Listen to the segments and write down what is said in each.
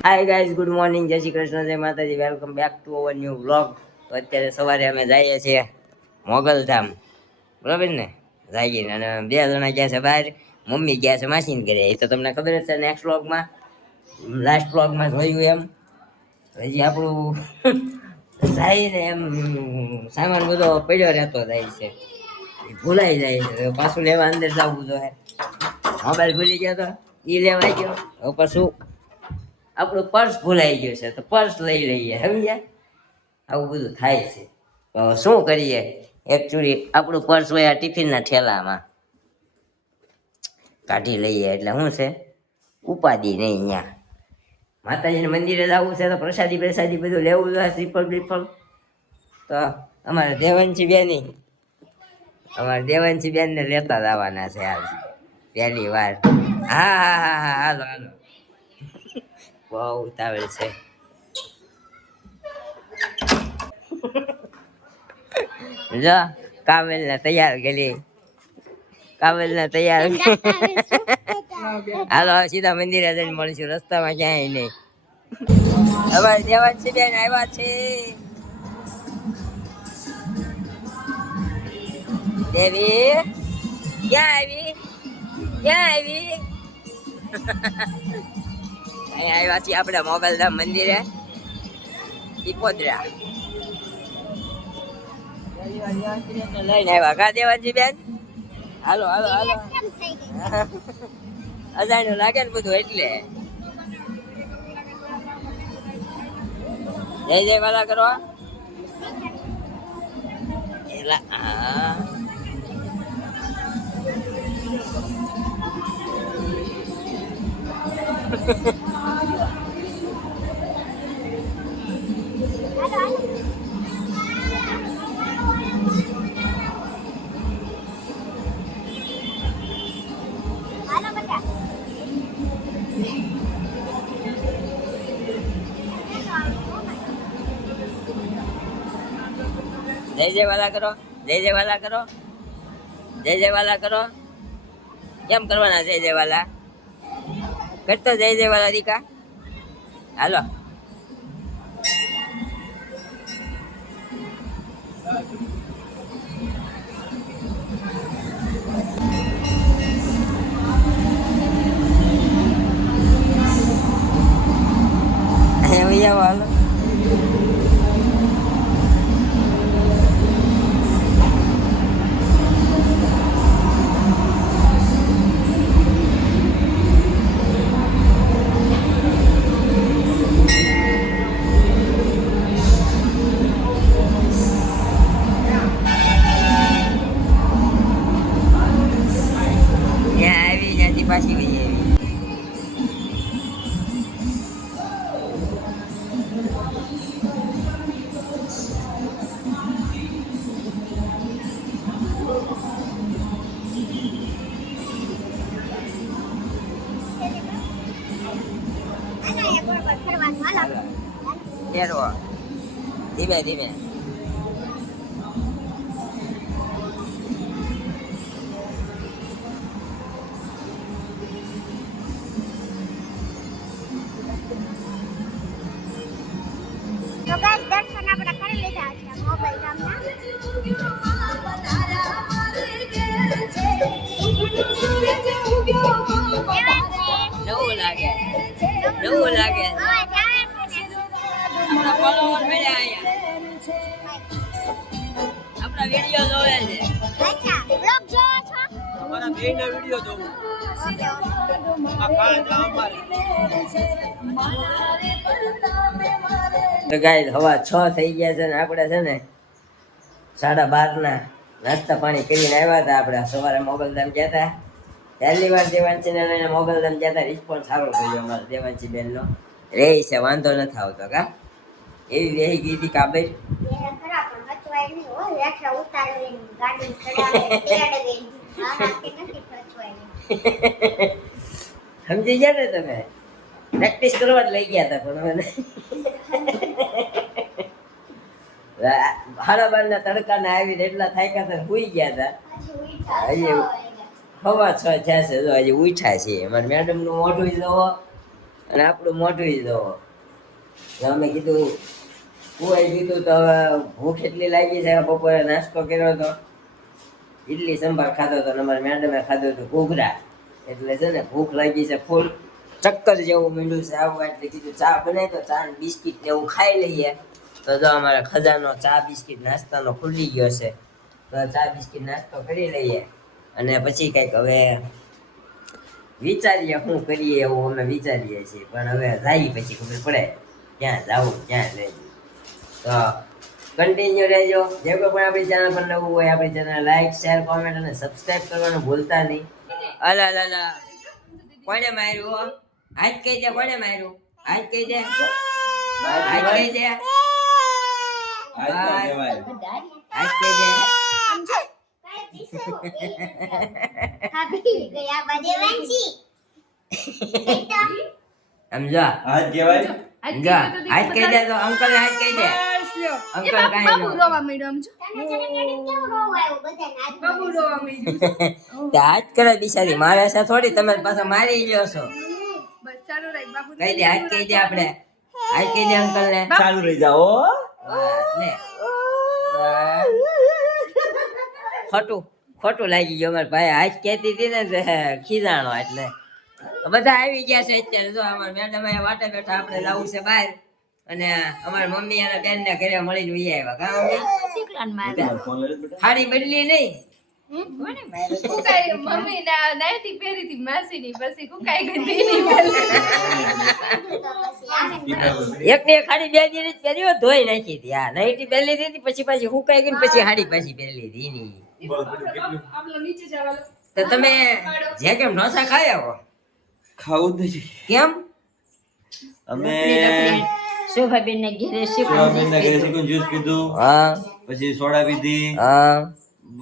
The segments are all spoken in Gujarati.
હાય ગાઈઝ, ગુડ મોર્નિંગ, જય શ્રી કૃષ્ણ, જય માતાજી, welcome back to our new vlog. તો અત્યારે સવારે અમે જઈએ છીએ મોગલધામ, બરાબર ને? જઈએ અને 2 જણા ગયા છે બહાર, મમ્મી ગયા છે માસીને ઘરે. એ તો તમને ખબર જ છે, નેક્સ્ટ વ્લોગમાં, લાસ્ટ વ્લોગમાં જોયું એમ. હજી આપણું જાય ને એમ સામાન બધો પડ્યો રહેતો જાય છે, ભૂલાઈ જાય છે. પાછું લેવા અંદર જવું જોઈએ. મોબાઈલ ભૂલી ગયો તો એ લેવાઈ ગયો. હવે પાછું આપણું પર્સ ભૂલાઈ ગયું છે, તો પર્સ લઈ લઈએ, સમજ્યા? આવું બધું થાય છે. તો શું કરીએ? એકચ્યુઅલી આપણું પર્સ હોય આ ટિફિનના ઠેલામાં કાઢી લઈએ, એટલે શું છે, ઉપાધિ નહીં. અહીંયા માતાજીના મંદિરે જવું છે તો પ્રસાદી બધું લેવું જોઈએ, શ્રીફળ બીફળ. તો અમારા દેવાંશી બેન ને લેતા જવાના છે આજ પહેલી વાર. હા હા હા હા, હાલો હાલો, બહુ ઉતાવળ છે. જો કાવેલ ને તૈયાર કરી, હાલો સીધા મંદિરે જઈને મળીશું, રસ્તામાં ક્યાંય નહીં. હવે દેવાંશી બેન આવ્યા છે. દેવી ક્યાં આવી અહીંયા આવ્યા છીએ આપણે મોગલધામ મંદિરે, ટીપોદરા. લઈને આવ્યા કા દેવાંશી બેન? હાલો હાલો હાલો. અજાણ્યું લાગે ને બધું, એટલે જય જય વાલા કરો. એલા હા જય જય વાલા કરો, જય જય વાલા કરો, જય જય વાલા કરો. કેમ કરવાના જય જય વાલા? કરતો જય જય વાલા દીકા. હાલો હાલો. પાછી ગઈ એવી. ધીમે ધીમે દર્શન આપણે કરી લીધા છે મોગલધામના. નવું લાગે, નવું લાગે. આપણા વિડીયો જોવે છે. અચ્છા, બ્લોગ જોવો છો? અમારા બેયના વિડીયો જોવું. તો ગાઈસ હવા 6 થઈ ગયા છે ને આપણે છે ને 12:30 ના નાસ્તા પાણી કરીને આવ્યા હતા. આપણે સવારે મોગલધામ ગયા હતા, પહેલી વાર દેવાંશી ને લઈને મોગલધામ ગયા હતા. રિસ્પોન્સ સારો કર્યો અમારા દેવાંશી બેન નો, રે છે, વાંધો નથી આવતો. કા એવી વેહી ગઈ હતી કાબેલ. સમજી ગયા ને તમે? પ્રેક્ટિસ કરવા જ લઈ ગયા હતા, પણ હવે 12:30 ના તડકા ને આવીને એટલા થાક્યા હતા, સુઈ ગયા હતા. હજી 6:15 થયા છે, જો હજી ઉઠ્યા છે. અમારા મેડમ નું મોઢું જોવો, અને આપણું મોઢું જોવો. તો અમે કીધું કુવાઈ કીધું તો હવે ભૂખ એટલી લાગી છે. બપોરે નાસ્તો કર્યો હતો, ઇડલી સંભાર ખાધો હતો અને અમારી મેડમે ખાધું હતું ઘૂઘરા. એટલે છે ને ભૂખ લાગી છે ફૂલ, ચક્કર જેવું મીંડું છે આવું. એટલે કીધું ચા બનાવી તો ચા ને બિસ્કિટ ને એવું ખાઈ લઈએ. તો જો અમારા ખજાનો ચા બિસ્કિટ નાસ્તાનો ખુલી ગયો છે. તો ચા બિસ્કિટ નાસ્તો કરી લઈએ અને પછી કંઈક હવે વિચારીએ શું કરીએ એવું અમે વિચારીએ છીએ. પણ હવે જાય પછી ખબર પડે ક્યાં જવું ક્યાં નહીં. તો કન્ટિન્યુ રહેજો. જે કોઈ પણ આપણી ચેનલ પર નવું હોય આપણી ચેનલ લાઈક શેર કોમેન્ટ અને સબસ્ક્રાઇબ કરવાનું ભૂલતા નહીં. અલા લા લા કોને માર્યું? હાથ કહી દે કોને માર્યું? હાથ કહી દે, હાથ કહી દે, હાથ કહી દે. ભાભી ગયા બધે વાંચી સમજો હાથ કહેવાય. સમજો હાથ કહી દે તો અંકલ હાથ કહી દે. અંકલ કાઈ બાબુ ન રોવા માંડ્યો આમ જો. તને કેવું રોવ આવ્યું બધાને હાથ બાબુ રોવા માંડ્યો. તે હાથ કરે બિચારી મારે છે થોડી. તમે પાછા મારી લ્યો છો. બસ ચાલુ રાખ બાબુ. કહી દે હાથ કહી દે. આપણે હાથ કહી દે અંકલ ને. ચાલુ રહી જાઓ. લે ખોટું ખોટું લાગી ગયું. અમારે ભાઈ હાથ કહેતી હતી ને તે ખીજાણો. એટલે બધા આવી ગયા છે અત્યારે. જો અમારા મેડમ અહીંયા વાટે બેઠા, આપણે લાવવું છે બહાર. અને અમારા મમ્મી અને બેન ને ઘરે મળીને ઉઈ આવ્યા. કાં મમ્મી? ફોન લઈ લે બેટા. હાડી બદલી નહીં. કુકાઈ મમ્મી ના નાઈટી પહેરી હતી માસીની, પછી કુકાઈ ગંધી ની પહેરી. એક ને એક હાડી બે દિવસ પહેરી હોય, ધોઈ નાખી હતી. હા નાઈટી પહેરી લીધી પછી પાછી હુકાઈ ગઈ ને પછી હાડી પાછી પહેરી લીધી એની. બોલ બેટું કેટલું આપણો નીચે જવાનો. તો તમે જે કેમ ઢોસા ખાઈ આવો ખાવું જ નથી. કેમ? અમે શોભાબેન ને ઘેરે સોયાબીનના ઘરે ચિકન જ્યુસ પીધું, હા પછી સોડા પીધી, હા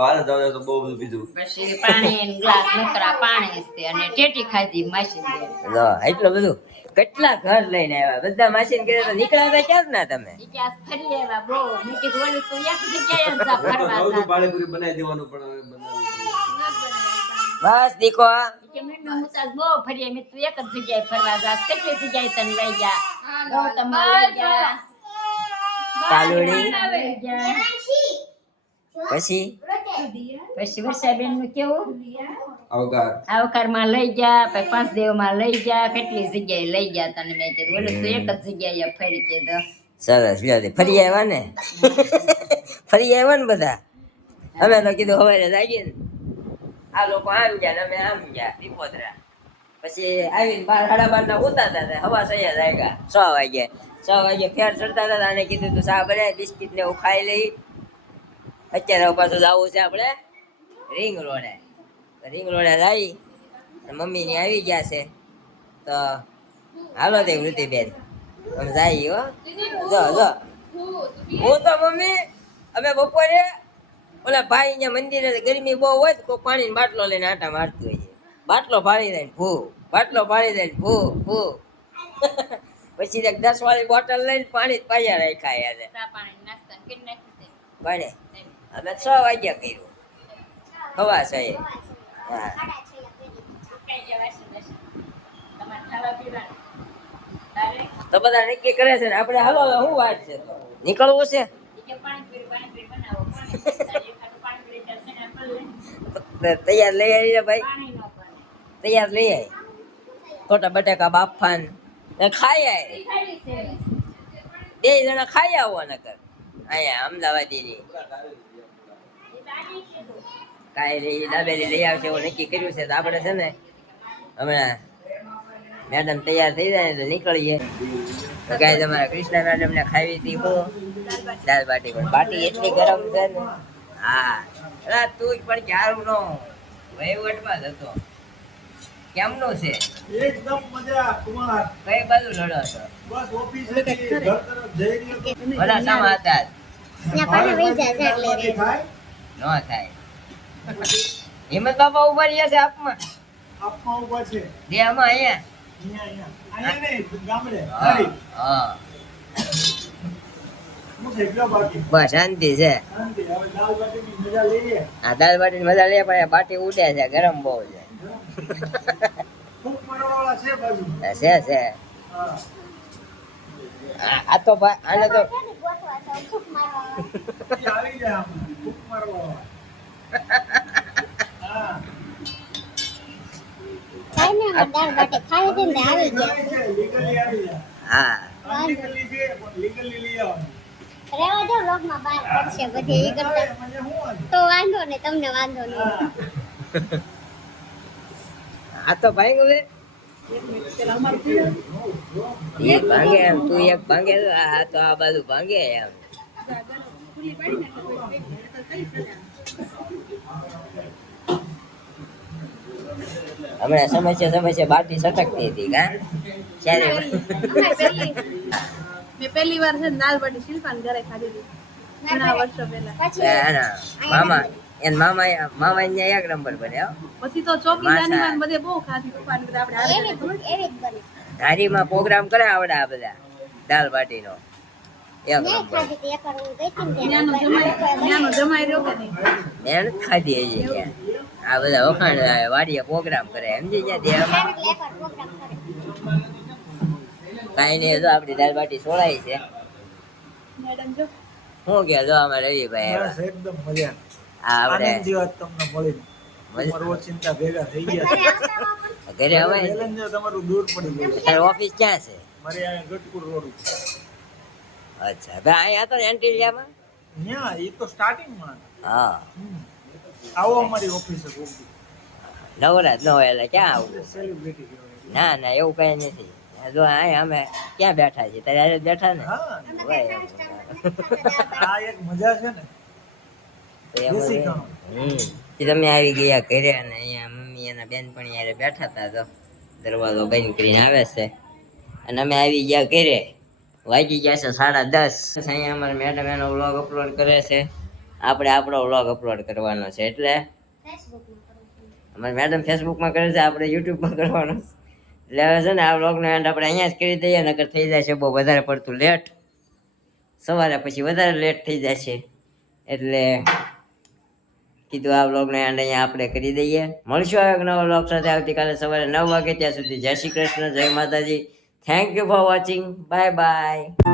હાલ જાવ તો બહુ બધું પીધું. પછી પાણી ગ્લાસ નકરા પાણી છે અને ટેટી ખાધી માસી લો એટલું બધું. કેટલા ઘર લઈને આવ્યા બધા માસીને ઘરે? તો નીકળ્યા હતા ક્યાં ના તમે? ઇતિહાસ ફરી આવ્યા બહુ મીઠી ગોળી તો એક જગ્યાએ જ ફરવા બધું જાત. પાણીપુરી બનાવી દેવાનું પણ હવે બનાવ્યું. બસ દીકો કે મેં મુતાજ બહુ ફરી અમે તું એક જ જગ્યાએ ફરવા જાત. કેટલી જગ્યાએ તને લઈ ગયા? ગૌતમ લઈ ગયા, તાલુડી લઈ ગયા. પછી પછી વર્ષાબેન નું કેવું આવકાર આવકારમાં લઈ ગયા, પછી પાંચદેવ માં લઈ ગયા, કેટલી જગ્યાએ લઈ ગયા તને. મેં કીધું ઓલું તું એક જ જગ્યાએ ફરી કીધું. સરસ લ્યો તે ફરી આવ્યા ને? ફરી આવ્યા ને બધા? અમે તો કીધું સવારે જાગીએ ને આ લોકો આમ ગયા ને અમે આમ ગયા પીપોદરા. પછી આવીને 12:30 ના ઉતારતા હતા. હવા સૈયા જાગ્યા 6 વાગે. 6 વાગે ફેર ચડતા હતા. અને કીધું તું ચા બનાય બિસ્કિટ ને એવું ખાઈ લઈ. અત્યારે હવે પાછું જવું છે આપણે રિંગ રોડે. રિંગ રોડે જઈ મમ્મી ની આવી ગયા છે. તો હાલો તે વૃત્તિબેન અમે જઈએ હો. જો જો હું તો મમ્મી અમે બપોરે ઓલા ભાઈ અહીંયા મંદિરે ગરમી બહુ હોય તો કોઈ પાણીનો બાટલો લઈને આટા મારતું હોય છે. બાટલો ફાડી દે ભૂ, બાટલો ફાડી દે ભૂ ભૂ. પછી 10 વાળી બોટલ લઈને પાણી જ પાયા રાખ્યા યાર. ચા પાણી નાસ્તા કરી નાખી બને અમે 6 વાગ્યા કર્યું હવા છે. હા તો બધા નક્કી કરે છે ને આપણે હાલો હવે શું વાત છે? તો નીકળવું છે. તૈયાર લઈ આવી ભાઈ, તૈયાર લઈ આવી. ખોટા બટાકા બાફાન ખાઈ આવી. 2 જણા ખાઈ આવો નકર અહીંયા અમદાવાદીની કાંઈ રહી દાબેલી લઈ આવશે એવું નક્કી કર્યું છે. તો આપણે છે ને હમણાં મેડમ તૈયાર થઈ જાય એટલે નીકળીએ. તો ગાય તમારા કૃષ્ણા મેડમ ને ખાવી હતી હું દાળ બાટી. પણ બાટી એટલી ગરમ છે ને. હા અલા તું પણ ક્યારું નો વહીવટમાં જ હતો. કેમનું છે? એકદમ મજા કુમાર. કઈ બાજુ લડો છો? બસ ઓફિસ ઘર તરફ જઈ રહ્યો તો બધા સામા હતા જ. ત્યાં પાછા વહી જાય છે એટલે રે. થાય ન થાય. હિંમત બાપા ઉભા રહ્યા છે આપમાં. આપમાં ઉભા છે દેહમાં અહીંયા. અહીંયા નહીં ગામડે હા નહીં. હા હું છે ગયો બાકી બસ શાંતિ છે. શાંતિ. હવે દાળ બાટીની મજા લઈએ. આ દાળ બાટી મજા લે પણ આ બાટી ઉડે છે ગરમ બહુ છે. ખૂબ પડવાવાળા છે બાજુ. છે હા આ તો આને તો ગોઠવા તો ફૂંક મારવા. એ આવી જાય આમાં ફૂંક મારવા હા ખાઈ ને અમારે દાળ બાટી ખાવી હતી ને આવી ગયા. લીગલી આવી જાય હા અનલીગલી છે પણ લીગલી લઈ આવવાનું રહેવા દો લોકમાં બહાર પડશે બધી એ કરતા મને શું વાંધો? તો વાંધો ને તમને વાંધો નહીં. આ તો ભાંગ્યું લે એક ભાંગે એમ તું એક ભાંગે તો આ તો આ બાજુ ભાંગે એમ હમણાં સમસ્યા બાટી સટકતી હતી કા ક્યારે મેં પહેલી વાર છે ને દાલ બાટી શિલ્પાન ઘરે ખાધેલી ઘણા વર્ષો પહેલા. પછી એના મામા અહીંયા એક નંબર બન્યા પછી તો ચોકી જાનીમાં બધે બહુ ખાધી પપ્પાને બધા આપણે હારે એવી જ બને. ધારીમાં પ્રોગ્રામ કરે આવડે આ બધા દાલ બાટીનો એક મેં નંબર ખાધી હતી એકવાર હું ગઈ હતી ને ત્યાંનો જમાઈ રહ્યો કે નહીં મેં નથી ખાધી હજી ત્યાં આ બધા વખાણ વાડીએ પ્રોગ્રામ કરે સમજી ગયા દેહમાં એટલે એકવાર પ્રોગ્રામ કરે. કાંઈ નહીં તો આપણી દાલ બાટી સોળાઈ છે મેડમ જો શું કે જો અમારે રવિભાઈ બસ એકદમ મજા આ આપણે આનંદ જેવા તમને મળીને તમારો ચિંતા ભેગા થઈ ગયા છે ઘરે હવે ચેલેન્જ તમારું દૂર પડી ગયું છે. તારી ઓફિસ ક્યાં છે મારે અહીંયા ગઢપુર રોડ ઉપર અચ્છા ભાઈ અહીંયા તો એન્ટિલિયામાં ન્યા એ તો સ્ટાર્ટિંગમાં હા આવો અમારી ઓફિસે ગોપી નવરાત ન હોય એટલે ક્યાં આવું સેલિબ્રિટી કહેવાય ના ના એવું કઈ નથી જો અહીંયા અમે ક્યાં બેઠા છીએ તારે હારે જ બેઠા ને હા હોય. આ એક મજા છે ને તો એમાં દેશી તો- ખાણું. તમે આવી ગયા ઘરે અને અહીંયા મમ્મી એના બેનપણી હારે બેઠા હતા તો દરવાજો બંધ કરીને આવે છે અને અમે આવી ગયા ઘરે વાગી ગયા છે 10:30 અહીંયા અમારા મેડમ એનો વ્લોગ અપલોડ કરે છે આપણે આપણો વ્લોગ અપલોડ કરવાનો છે એટલે અમારી મેડમ ફેસબુકમાં કરે છે આપણે યુટ્યુબમાં કરવાનો છે એટલે હવે છે ને આ વ્લોગનો એન્ડ આપણે અહીંયા જ કરી દઈએ નકર થઈ જાય છે બહુ વધારે પડતું લેટ સવારે પછી વધારે લેટ થઈ જાય છે એટલે કીધું આ વ્લોગનો એન્ડ અહીંયા આપણે કરી દઈએ મળશું હવે એક નવા વ્લોગ સાથે આવતીકાલે સવારે 9 વાગે ત્યાં સુધી જય શ્રી કૃષ્ણ જય માતાજી thank you for watching bye bye